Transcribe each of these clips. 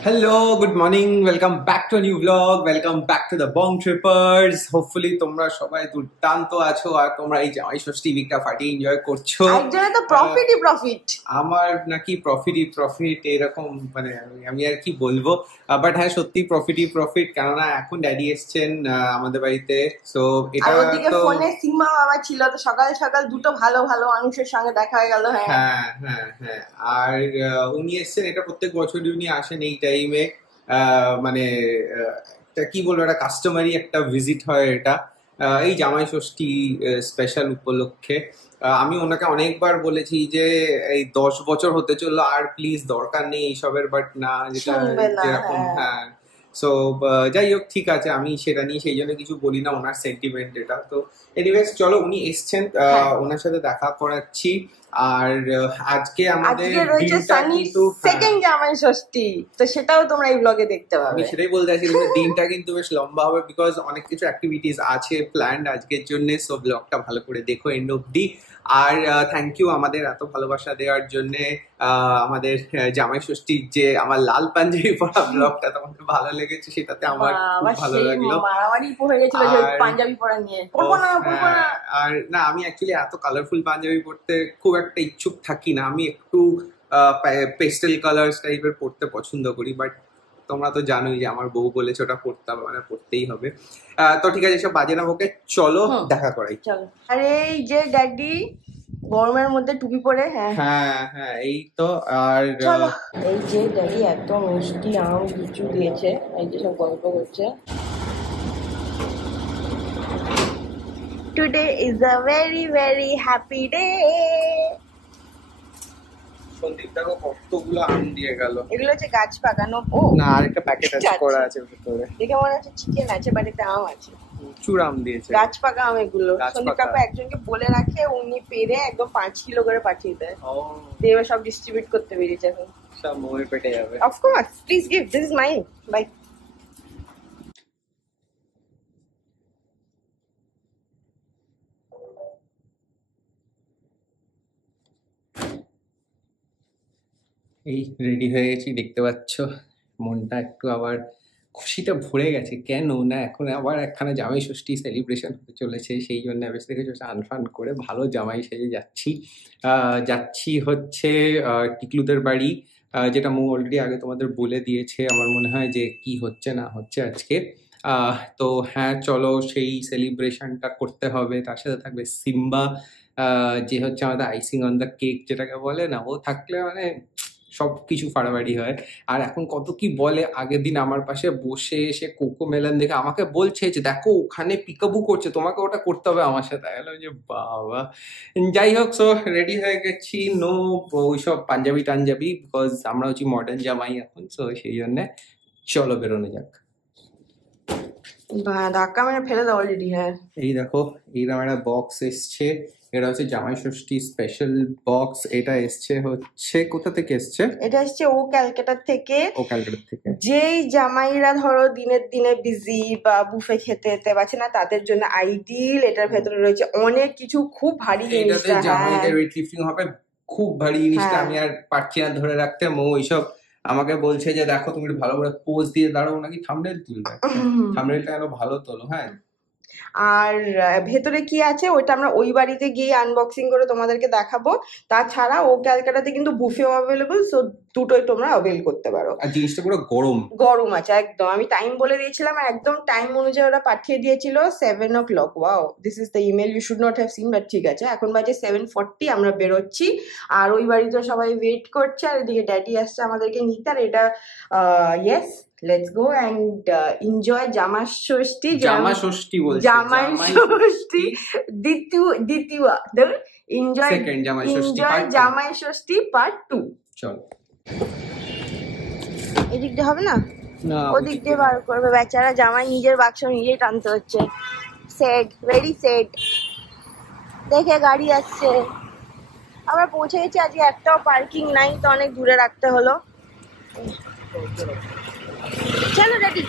Hello, good morning. Welcome back to a new vlog. Welcome back to the Bong Trippers. Hopefully তোমরা সবাই দুর্দান্ত আছো আর তোমরা এই জামাই ষষ্ঠী উইকটা ফাটিয়ে এনজয় করছো। একজনের তো প্রফিট আমার নাকি প্রফিট এরকম মানে আমি আর কি বলবো, বাট হ্যাঁ সত্যি প্রফিট কেননা এখন ড্যাডি এসছেন আমাদের বাড়িতে। সো এটা ওদিকে তো ফোনে সিমা বাবা ছিল, তো সকাল সকাল দুটো ভালো ভালো মানুষের সঙ্গে দেখা হয়ে গেল। হ্যাঁ হ্যাঁ হ্যাঁ আর উনি এসছেন, এটা প্রত্যেক বছরই উনি আসেন এই টাইমে। মানে কি বলবো, একটা কাস্টমারি একটা ভিজিট হয় এটা এই জামাই ষষ্ঠী স্পেশাল উপলক্ষে। আমি ওনাকে অনেকবার বলেছি যে এই 10 বছর হতে চললো, আর প্লিজ দরকার নেই এইসবের, বাট না, যেটা যেরকম হ্যাঁ। সো যাই হোক, ঠিক আছে, আমি সেটা নিয়ে সেই জন্য কিছু বলি না, ওনার সেন্টিমেন্ট এটা। তো এনিওয়েজ চলো, উনি এসছেন, ওনার সাথে দেখা করাচ্ছি। আর আজকে আমাদের সেকেন্ড জামাই ষষ্ঠী, তো সেটাও তোমরা এই ব্লগে দেখতে পাবে। আমি সেটাই বলতে চাইছি, দিনটা কিন্তু বেশ লম্বা হবে, বিকজ অনেক কিছু অ্যাক্টিভিটিস আছে প্ল্যান্ড আজকের জন্য। সো ব্লগটা ভালো করে দেখো এন্ড অব্দি। আর থ্যাংক ইউ আমাদের এত ভালোবাসা দেওয়ার জন্য। আমাদের জামাই ষষ্ঠীর যে আমার লাল পাঞ্জাবি পরা ব্লগটা তোমাদের ভালো লেগেছে, সেটাতে আমার খুব ভালো লাগলো। পাঞ্জাবি পরা নিয়ে আর না, আমি অ্যাকচুয়ালি এত কালারফুল পাঞ্জাবি পরতে খুব একটা ইচ্ছুক থাকি না, আমি একটু পেস্টেল কালার্স টাইপের পড়তে পছন্দ করি, বাট তোমরা তো জানোই যে আমার বউ বলেছে ওটা পড়তে হবে, মানে পড়তেই হবে। তো ঠিক আছে, সব বাজে না ওকে, চলো দেখা করাই। চলো। আরে এই যে ড্যাডি গরমের মধ্যে টুপি পরে, হ্যাঁ এই তো। আর এই যে ড্যাডি এত মিষ্টি আম লিচু দিয়েছে, এই যে সব গল্প করছে। Today is a very very happy day. Sandeep দেখো কতগুলো আম দিয়ে গেল। এগুলো হচ্ছে গাছ পাকানো। ও না, আরেকটা প্যাকেট আছে করা আছে ভিতরে। দেখে মনে হচ্ছে চিকেন আছে, বাট এটা আম আছে, চূড় আম দিয়েছে, গাছ পাকা আম এগুলো। সন্দীপ কাকু একজনকে বলে রাখে, উনি পেরে একদম 5 কিলো করে পাঠিয়ে দেয়। দিয়ে এবার সব ডিস্ট্রিবিউট করতে বেরিয়েছে এখন, সব মোয়ের পেটে যাবে। Of course, please give, this is mine, bye. এই রেডি হয়ে গেছি, দেখতে পাচ্ছ। মনটা একটু আবার খুশিতে ভরে গেছে, কেন না এখন আবার একখানা জামাই ষষ্ঠী সেলিব্রেশন হতে চলেছে, সেই জন্য বেশ দেখেছো স্নান ফান করে ভালো জামাই সেজে যাচ্ছি হচ্ছে টিকলুদের বাড়ি, যেটা মু অলরেডি আগে তোমাদের বলে দিয়েছে আমার মনে হয় যে কি হচ্ছে না হচ্ছে আজকে। তো হ্যাঁ চলো, সেই সেলিব্রেশনটা করতে হবে। তার সাথে থাকবে সিম্বা, যে হচ্ছে আমাদের আইসিং অন দ্য কেক যেটাকে বলে না, ও থাকলে মানে সব কিছু ফাড়াফাড়ি হয়। আর এখন কত কি বলে, আগের দিন আমার পাশে বসে এসে কোকো মেলন দেখে আমাকে বলছে যে দেখো ওখানে পিকাবু করছে, তোমাকে ওটা করতে হবে আমার সাথে। গেল যে বাবা। যাই হোক, সো রেডি হয়ে গেছি, নো ওইসব পাঞ্জাবি টাঞ্জাবি, বিকজ আমরা হচ্ছি মডার্ন জামাই এখন। সো সেই জন্যে চলো বেরোনো যাক। ধাক্কা মেরে ফেলে দাও অলরেডি। হ্যাঁ এই দেখো, এইরকম একটা বক্স এসছে, এটা হচ্ছে জামাই ষষ্ঠী স্পেশাল বক্স। এটা এসছে হচ্ছে কোথা থেকে এসছে? এটা এসছে ও ক্যালকাটা থেকে। যেই জামাইরা ধরো দিনের দিনে বিজি বা বুফে খেতে যেতে পারছে না, তাদের জন্য আইডিয়াল। এটার ভেতরে রয়েছে অনেক কিছু, খুব ভারী জিনিস, জামাইদের ওয়েট লিফটিং হবে, খুব ভারী জিনিসটা আমি আর পারছি না ধরে রাখতে। ওইসব আমাকে বলছে যে দেখো তুমি ভালো করে পোজ দিয়ে দাঁড়াও, নাকি থাম্বনেল তুলবে, থাম্বনেলটা আরো ভালো তোলো। হ্যাঁ, আর ভেতরে কি আছে ওইটা আমরা ওই বাড়িতে গিয়ে আনবক্সিং করে তোমাদেরকে দেখাবো। তাছাড়া ও ক্যালকাটাতে কিন্তু বুফেও অ্যাভেলেবল, সো দুটোই তোমরা অ্যাভেল করতে পারো। আর জিনিসটা পুরো গরম আছে একদম। আমি টাইম বলে দিয়েছিলাম, একদম টাইম অনুযায়ী ওরা পাঠিয়ে দিয়েছিল 7 o'clock। Wow, this is the email, you should not have seen, but ঠিক আছে। এখন বাজে 7:40, আমরা বেরোচ্ছি। আর ওই বাড়িতে সবাই ওয়েট করছে, আর এদিকে ড্যাডি আসছে আমাদেরকে নিতে। আর এটা yes, let's go and enjoy জামাই ষষ্ঠী দ্বিতীয় enjoy জামাই ষষ্ঠী পার্ট 2। চল, এদিক দিয়ে হবে না, ওদিক দিয়ে বার করবে বেচারা জামাই, নিজের বাক্স নিজেই টানতে হচ্ছে। Set, very set. দেখে গাড়ি আসছে, আমরা পৌঁছে গেছি। আজকে একটাও পার্কিং নাই, তো অনেক দূরে রাখতে হলো। চলো রেডি।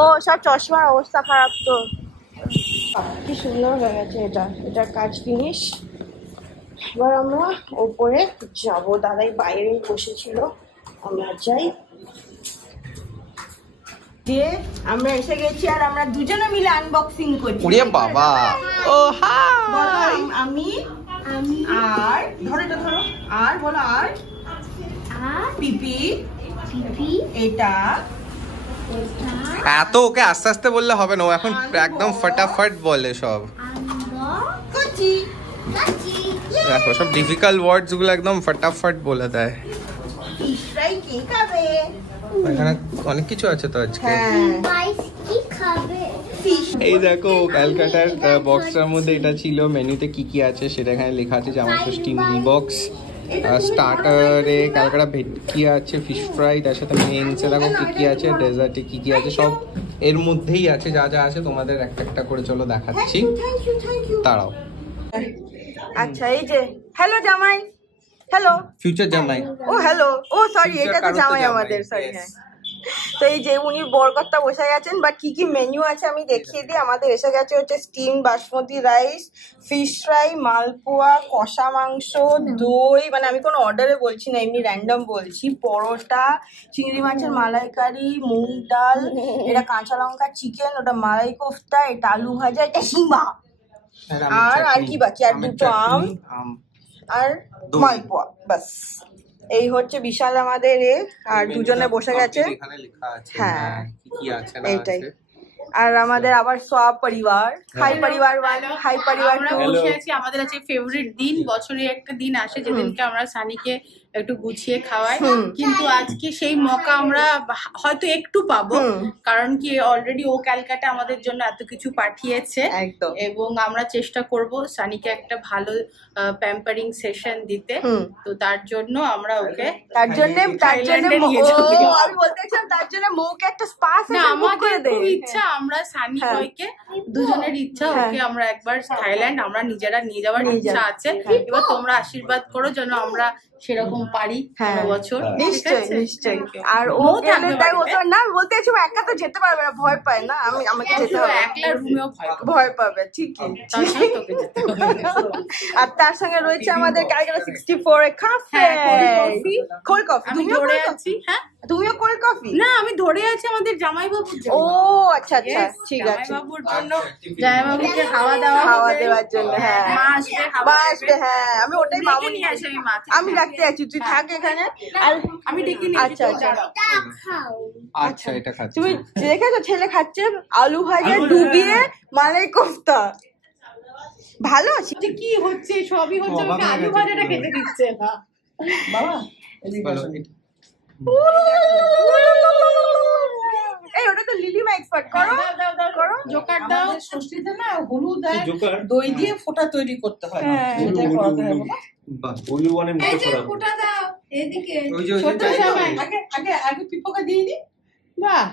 ও সব চশমার অবস্থা খারাপ, তো কি সুন্দর হয়ে গেছে। এটার কাজ ফিনিশ। এবার আমরা ওপরে যাবো, দাদাই বাইরে বসেছিল, আমরা যাই। যে আমরা এসে গেছি আর আমরা দুজনে মিলে আনবক্সিং করছি। ওরে বাবা, ও হাই। আমি আর ধরো এটা ধরো, আর বলো আর পিপি এটা। এত ওকে আস্তে আস্তে বললে হবে না, ও এখন একদম ফটাফট বলে সব। কচি দেখো সব ডিফিকাল্ট ওয়ার্ডস গুলো একদম ফটাফট বলে দেয়। ফিশ ফ্রাই কে খাবে? এখানে অনেক কিছু আছে তো আজকে। ফিশ এই দেখো ক্যালকাটার বক্সটার মধ্যে এটা ছিল, মেনুতে কি কি আছে সেটা এখানে লেখা আছে। জামাই ষষ্ঠী মিনি বক্স, স্টার্টারে ক্যালকাটা ভেটকি আছে, ফিশ ফ্রাই, তার সাথে মেনসে দেখো কি কি আছে, ডেজার্টে কি কি আছে, সব এর মধ্যেই আছে। যা যা আছে তোমাদের একটা একটা করে চলো দেখাচ্ছি, দাঁড়াও। আচ্ছা এই যে হ্যালো জামাই, হ্যালো ফিউচার জামাই। ও হ্যালো, ও সরি Future এটা তো কারোর তো জামাই জামাই, আমাদের, সরি। yes. হ্যাঁ তো এই যে উনি বরকর্তা বসে গেছেন, বাট কি কি মেনু আছে আমি দেখিয়ে দিই। আমাদের এসে গেছে হচ্ছে steam basmati rice, fish fry, malpua, কষা মাংস, দই, মানে আমি কোনো অর্ডারে বলছি না, এমনি র্যান্ডম বলছি, পরোটা, চিংড়ি মাছের মালাইকারি, মুগ ডাল, এটা কাঁচা লঙ্কা চিকেন, ওটা মালাই কোফতা, এটা আলু ভাজা, এটা শিমা, আর কি বাকি, আর দুটো আম আর মালপোয়া, বাস। এই হচ্ছে বিশাল আমাদের আর দুজনে বসে গেছে। হ্যাঁ এইটাই। আর আমাদের আবার সব পরিবার, হাই পরিবার ওয়ান, হাই পরিবার আমরা টু। বসে আছি। আমাদের আছে ফেভারিট দিন, বছরে একটা দিন আসে যেদিনকে আমরা সানিকে একটু গুছিয়ে খাওয়াই, কিন্তু আজকে সেই মৌকা আমরা হয়তো একটু পাবো, কারণ কি অলরেডি ও ক্যালকাটা আমাদের জন্য এত কিছু পাঠিয়েছে, একদম। এবং আমরা চেষ্টা করব সানিকে একটা ভালো প্যাম্পারিং সেশন দিতে। তো তার জন্য আমরা ওকে তার জন্য থাইল্যান্ডে নিয়ে যাবো। আমি বলতে চাই তার জন্য মৌকে একটা স্পা না, সেশন বুক আমাদের করে দে। খুব ইচ্ছা, আমরা সানি বয়কে দুজনের ইচ্ছা ওকে আমরা একবার থাইল্যান্ড আমরা নিজেরা নিয়ে যাওয়ার ইচ্ছা আছে। এবার তোমরা আশীর্বাদ করো যেন আমরা সেরকম পারি কোনো বছর। নিশ্চয়ই নিশ্চয়ই। আর ও ও গেলে থাকবে তাই ও বাড়িতে। তো না, বলতে চাইছি ও একা তো যেতে পারবে না, ভয় পায় না, আমাকে যেতে হবে। একলা রুমেও ভয় পাবে ঠিকই। তার সাথে তোকে যেতে হবে। আর তার সঙ্গে রয়েছে আমাদের ক্যালকাটা 64 এ কাফে, কোল্ড কফি। আমি তুমিও ধরে cold আছি। হ্যাঁ coffee? তুমিও কোল্ড কফি? না, আমি ধরে আছি আমাদের জামাইবাবুর জন্য। ও আচ্ছা আচ্ছা, ঠিক আছে। জামাইবাবুর জন্য, জামাইবাবুকে হাওয়া দেওয়া খাওয়া হবে। দেওয়ার জন্য, হ্যাঁ মা আসবে, মা হাওয়া আসবে, দেবে। হ্যাঁ আমি ওটাই ডেকে মামুনি নিয়ে আসি আমি মাকে। আমি রাখতে আছি, তুই থাক এখানে। আর আমি ডেকে নিয়ে আসি, আচ্ছা তুই আচ্ছা, দাঁড়াও। আচ্ছা এটা খাচ্ছি। তুমি দেখেছো ছেলে খাচ্ছে আলু ভাজা ডুবিয়ে মালাই কোফতা, ভালো আছে। যে কি হচ্ছে, সবই হচ্ছে, আমাকে আলু ভাজাটা খেতে দিচ্ছে না বাবা। এই ওটা তো লিলিমা এক্সপার্ট, করো করো। জোকার দাও। ষষ্ঠীতে না হলুদ আর দই দিয়ে ফোঁটা তৈরি করতে হয়, সেটাই করাতে হবে না? এই যে ফোঁটা দাও এদিকে। ছোট জামাই আগে আগে আগে পিপোকে দিয়ে নি। বাহ,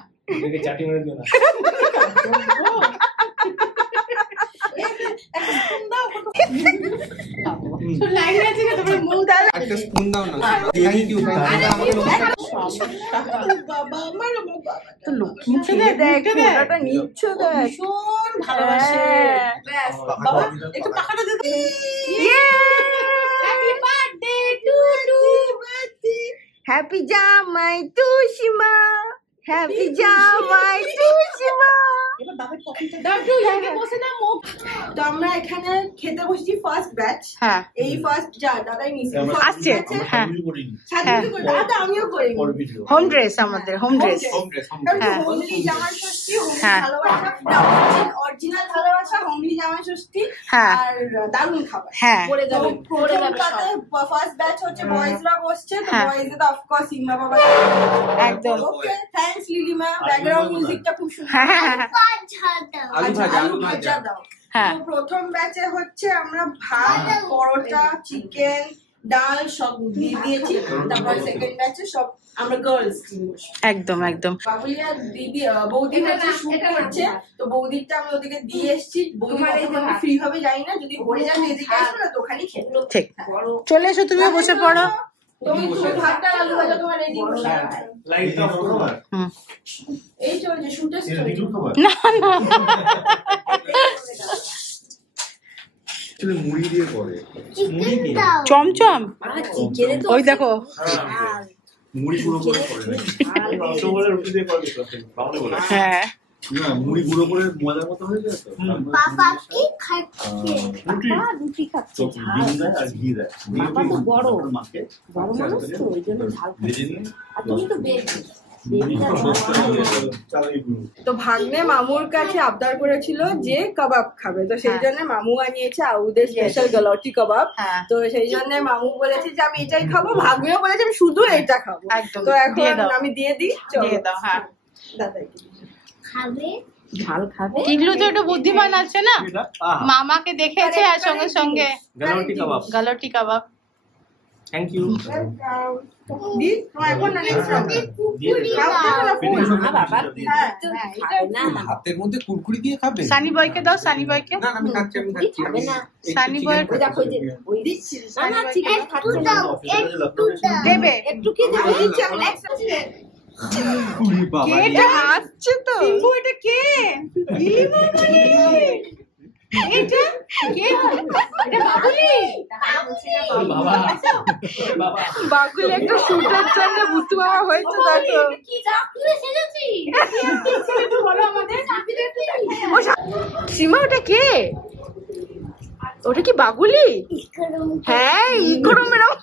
চাটি মেরে দিও না। একটা স্পুন দাও। লাইন আছে না, তোমরা মুখ দাও। একটা স্পুন দাও না। Thank you. বাবা আমার বাবা তো লক্ষ্মী ছেলে দেখ, ওটা নিচ্ছ দেখ, ভীষণ ভালোবাসে। ব্যাস। বাবা একটু পাখাটা দে তো। Happy birthday to to. Happy জামাই তুষিমা, হ্যাপি জামাই তুষিমা। এবার দাদার কফিটা দাও তুই এখানে বসে না মুখ। তো আমরা এখানে খেতে বসছি ফার্স্ট ব্যাচ। হ্যাঁ এই ফার্স্ট যা দাদাই নিছে আসছে। হ্যাঁ দাদা আমিও করি হোম ড্রেস, আমাদের হোম ড্রেস। হ্যাঁ। হোমলি জামাই ষষ্ঠী, হোমলি হ্যাঁ। ভালোবাসা, অরিজিনাল ভালোবাসা, হোমলি জামাই ষষ্ঠী, হ্যাঁ। আর দারুণ খাবার। হ্যাঁ পড়ে যাবে ফার্স্ট ব্যাচ হচ্ছে বয়েজরা বসছে, তো হ্যাঁ। বয়েজে তো অফকোর্স সিম্বা বাবা। একদম। ওকে থ্যাঙ্কস লিলিমা, ব্যাকগ্রাউন্ড মিউজিকটা খুব সুন্দর। আলু ভাজা, আলু ভাজা। ভাজা দাও। হ্যাঁ। তো প্রথম ব্যাচে হচ্ছে আমরা ভাত, পরোটা, চিকেন, ডাল সব দিয়ে দিয়েছি। তারপর সেকেন্ড ব্যাচে সব আমরা গার্লস টিম বসে। একদম একদম। বাবুলিয়া দিদি বৌদি হচ্ছে শুট করছে, তো বৌদিরটা আমি ওদিকে দিয়ে এসেছি। বৌদি ফ্রি হবে জানি না, যদি হয়ে যায় এদিকে আসবে না তো ওখানেই খেতে। ঠিক, চলে এসো, তুমিও বসে পড়ো। তুমি ভাতটা আলু ভাজা তোমার রেডি বসে। লাইটটা অফ করো না। এই চলছে শুটে না না, মুড়ি দিয়ে করে। চমচম। ওই দেখো মুড়ি গুঁড়ো করে করে রসগোল্লা রুটি দিয়ে করে দিতে বাংলা বলে হ্যাঁ না মুড়ি গুঁড়ো করে মজার মতো হয়ে যায় তো পাপা কি খাচ্ছে? রুটি পাপা রুটি খাচ্ছে তো ঝাল। ডিম দেয় আর ঘি দেয় পাপা তো বড়। মাকে বড় মানুষ তো ওই জন্য ঝাল খাচ্ছে। ভেজে নিয়ে আর তুমি তো বেবি। বেবিটা ঝাল খায় না। তো ভাগ্নে মামুর কাছে আবদার করেছিল যে কাবাব খাবে, তো সেই জন্য মামু আনিয়েছে আউদের স্পেশাল গলটি কাবাব। হ্যাঁ। তো সেই জন্য মামু বলেছে যে আমি এটাই খাবো, ভাগ্নেও বলেছে আমি শুধু এটা খাবো। একদম। তো দিয়ে এখন দাও। আমি দিয়ে দিই, চলো। দিয়ে দাও, হ্যাঁ। দাদাকে খাবে ঝাল খাবে। টিকলু তো একটু বুদ্ধিমান আছে না, মামাকে দেখেছে আর সঙ্গে সঙ্গে গালাটি কাবাব গালটি কাবাব। থ্যাংক ইউ দি তোমার এখন না নেক্সট না বাবা হ্যাঁ খাবে না। হাতের মধ্যে কুরকুরি দিয়ে খাবে? সানি বয়কে দাও, সানি বয়কে। না আমি খাচ্ছি খাবে না। সানি বয় ওই দেখো ওই যে ওই না না ঠিক আছে খাচ্ছে না। দেবে। একটু কি দেবে? কুড়ি বাবা রে। এটা হাসছে তো। সিম্বু এটা কে? ইলিমা মানে। এটা কে? এটা বাবুলি। বাবা বাগুল একটা শুটার জন্য ভুতু বাবা হয়েছে দেখো। কি চাকরি সেজেছি? একটু বলো আমাদের। সীমা ওটা কে? ওটা কি বাগুলি? হ্যাঁ ইকরম এরম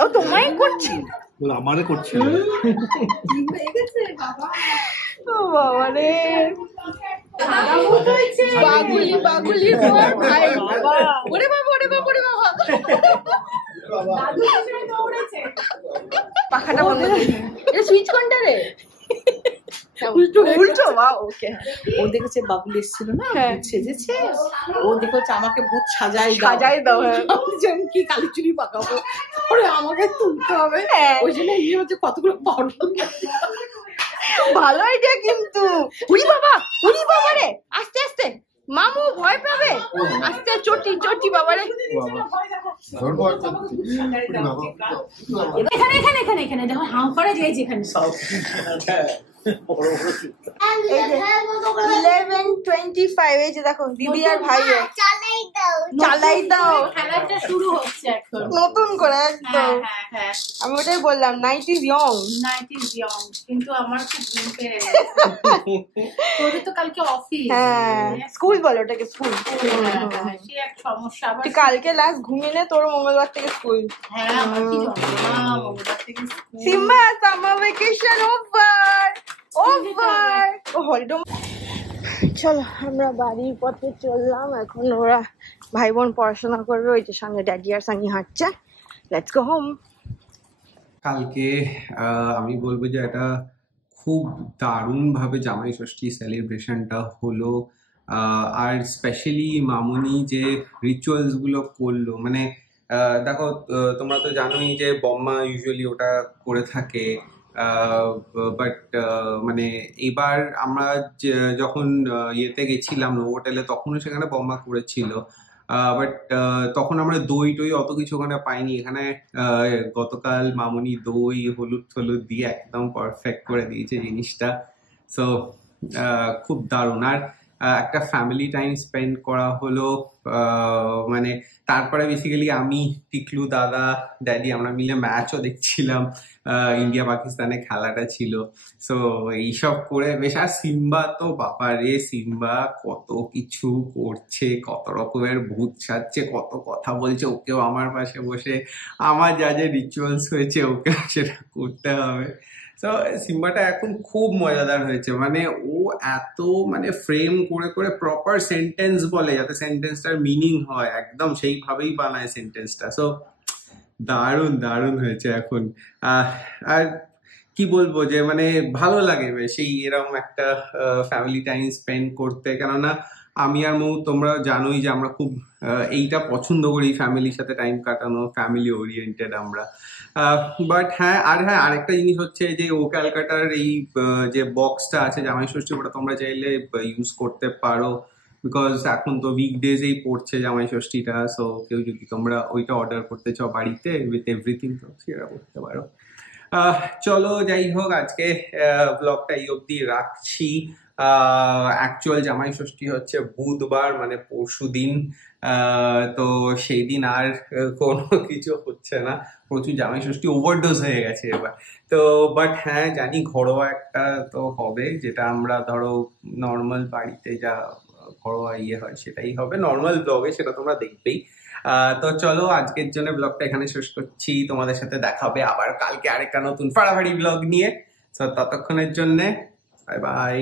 ও তোমায় করছে। আমারে করছে ও বাবা রে, বাগুলি বাগুলির পর ভাই। ওরে বাবা ওরে বাবা ওরে বাবা, পাখাটা বন্ধ করে দে। এটা সুইচ কোনটা রে? উল্টো উল্টো বাহ ওকে। ও দেখেছে বাবুল এসেছিল না, হ্যাঁ। ভূত সেজেছে। ও দেখেছে আমাকে ভূত সাজাই দাও। সাজাই দাও, হ্যাঁ। আমি যে আমি কি কালি চুরি পাকাবো, পরে আমাকে তুলতে হবে। হ্যাঁ। ওই জন্য ইয়ে হচ্ছে কতগুলো পাউডার। ভালো আইডিয়া কিন্তু। উড়ি বাবা রে, আস্তে আস্তে মামু ভয় পাবে। আস্তে চটি চটি বাবা রে। ধরবো আর করছি। কুড়ি বাবা। এখানে এখানে এখানে এখানে দেখো হাউ করে যায় যেখানে সব। এই যে 11:25 এই যে দেখো দিদি আর ভাই চালাই দাও খেলাটা শুরু হচ্ছে এখন। নতুন করে হ্যাঁ একদম। হ্যাঁ হ্যাঁ। আমি ওটাই বললাম night is young. Night is young, কিন্তু আমার খুব ঘুম পেয়ে তোদের তো কালকে অফিস। হ্যাঁ স্কুল বলো ওটাকে স্কুল। সে এক সমস্যা আবার। তুই কালকে লাস্ট ঘুমিয়ে নে, তোর মঙ্গলবার থেকে স্কুল। হ্যাঁ আমার কি যন্ত্রণা, মঙ্গলবার থেকে school. Simba summer vacation over over. ও হলিডে। চলো আমরা বাড়ির পথে চললাম, এখন ওরা ভাই বোন পড়াশোনা করবে, ওই যে সঙ্গে ড্যাডি আর সানি হাঁটছে। Let's go home. কালকে আমি বলবো যে এটা খুব দারুণভাবে জামাই ষষ্ঠী সেলিব্রেশনটা হলো। আর স্পেশালি মামুনি যে রিচুয়ালসগুলো করলো, মানে দেখো তোমরা তো জানোই যে বম্মা ইউজুয়ালি ওটা করে থাকে, বাট মানে এবার আমরা যখন ইয়েতে গেছিলাম হোটেলে তখনও সেখানে বম্মা করেছিল, বাট তখন আমরা দই টই অত কিছু ওখানে পাইনি। এখানে গতকাল মামুনি দই হলুদ হলুদ দিয়ে একদম পারফেক্ট করে দিয়েছে জিনিসটা। সো খুব দারুণ। আর একটা ফ্যামিলি টাইম স্পেন্ড করা হলো। মানে তারপরে বেসিক্যালি আমি টিকলু দাদা ড্যাডি আমরা মিলে ম্যাচও দেখছিলাম, ইন্ডিয়া পাকিস্তানে খেলাটা ছিল। সো এইসব করে বেশ। আর সিম্বা তো বাবা রে, সিম্বা কত কিছু করছে, কত রকমের ভূত সাজছে, কত কথা বলছে। ওকেও আমার পাশে বসে আমার যা যা রিচুয়ালস হয়েছে ওকে সেটা করতে হবে। তো সিম্বাটা এখন খুব মজাদার হয়েছে, মানে ও এত মানে ফ্রেম করে করে প্রপার সেন্টেন্স বলে যাতে সেন্টেন্সটার মিনিং হয়, একদম সেইভাবেই বানায় সেন্টেন্সটা। সো দারুণ দারুণ হয়েছে এখন। আর কি বলবো যে মানে ভালো লাগে বেশ এই এরকম একটা ফ্যামিলি টাইম স্পেন্ড করতে, কেননা আমি আর মৌ তোমরা জানোই যে আমরা খুব এইটা পছন্দ করি, ফ্যামিলির সাথে টাইম কাটানো, ফ্যামিলি ওরিয়েন্টেড আমরা। বাট হ্যাঁ আরেকটা জিনিস হচ্ছে যে ও ক্যালকাটার এই যে বক্সটা আছে জামাই ষষ্ঠী, ওটা তোমরা চাইলে ইউজ করতে পারো, বিকজ এখন তো উইকডেজেই পড়ছে জামাই ষষ্ঠীটা। সো কেউ যদি তোমরা ওইটা অর্ডার করতে চাও বাড়িতে উইথ এভরিথিং, তো সেটা করতে পারো। চলো যাই হোক, আজকে ব্লগটা এই অবধি রাখছি। অ্যাকচুয়াল জামাই ষষ্ঠী হচ্ছে বুধবার, মানে পরশু দিন। তো সেই দিন আর কোনো কিছু হচ্ছে না, প্রচুর জামাই ষষ্ঠী ওভারডোজ হয়ে গেছে এবার। তো বাট হ্যাঁ জানি ঘরোয়া একটা তো হবে, যেটা আমরা ধরো নর্মাল বাড়িতে যা ঘরোয়া ইয়ে হয় সেটাই হবে নর্মাল ব্লগে, সেটা তোমরা দেখবেই। তো চলো আজকের জন্য ব্লগটা এখানে শেষ করছি, তোমাদের সাথে দেখা হবে আবার কালকে আরেকটা নতুন ফাড়াফাড়ি ব্লগ নিয়ে। তো ততক্ষণের জন্য বাই বাই।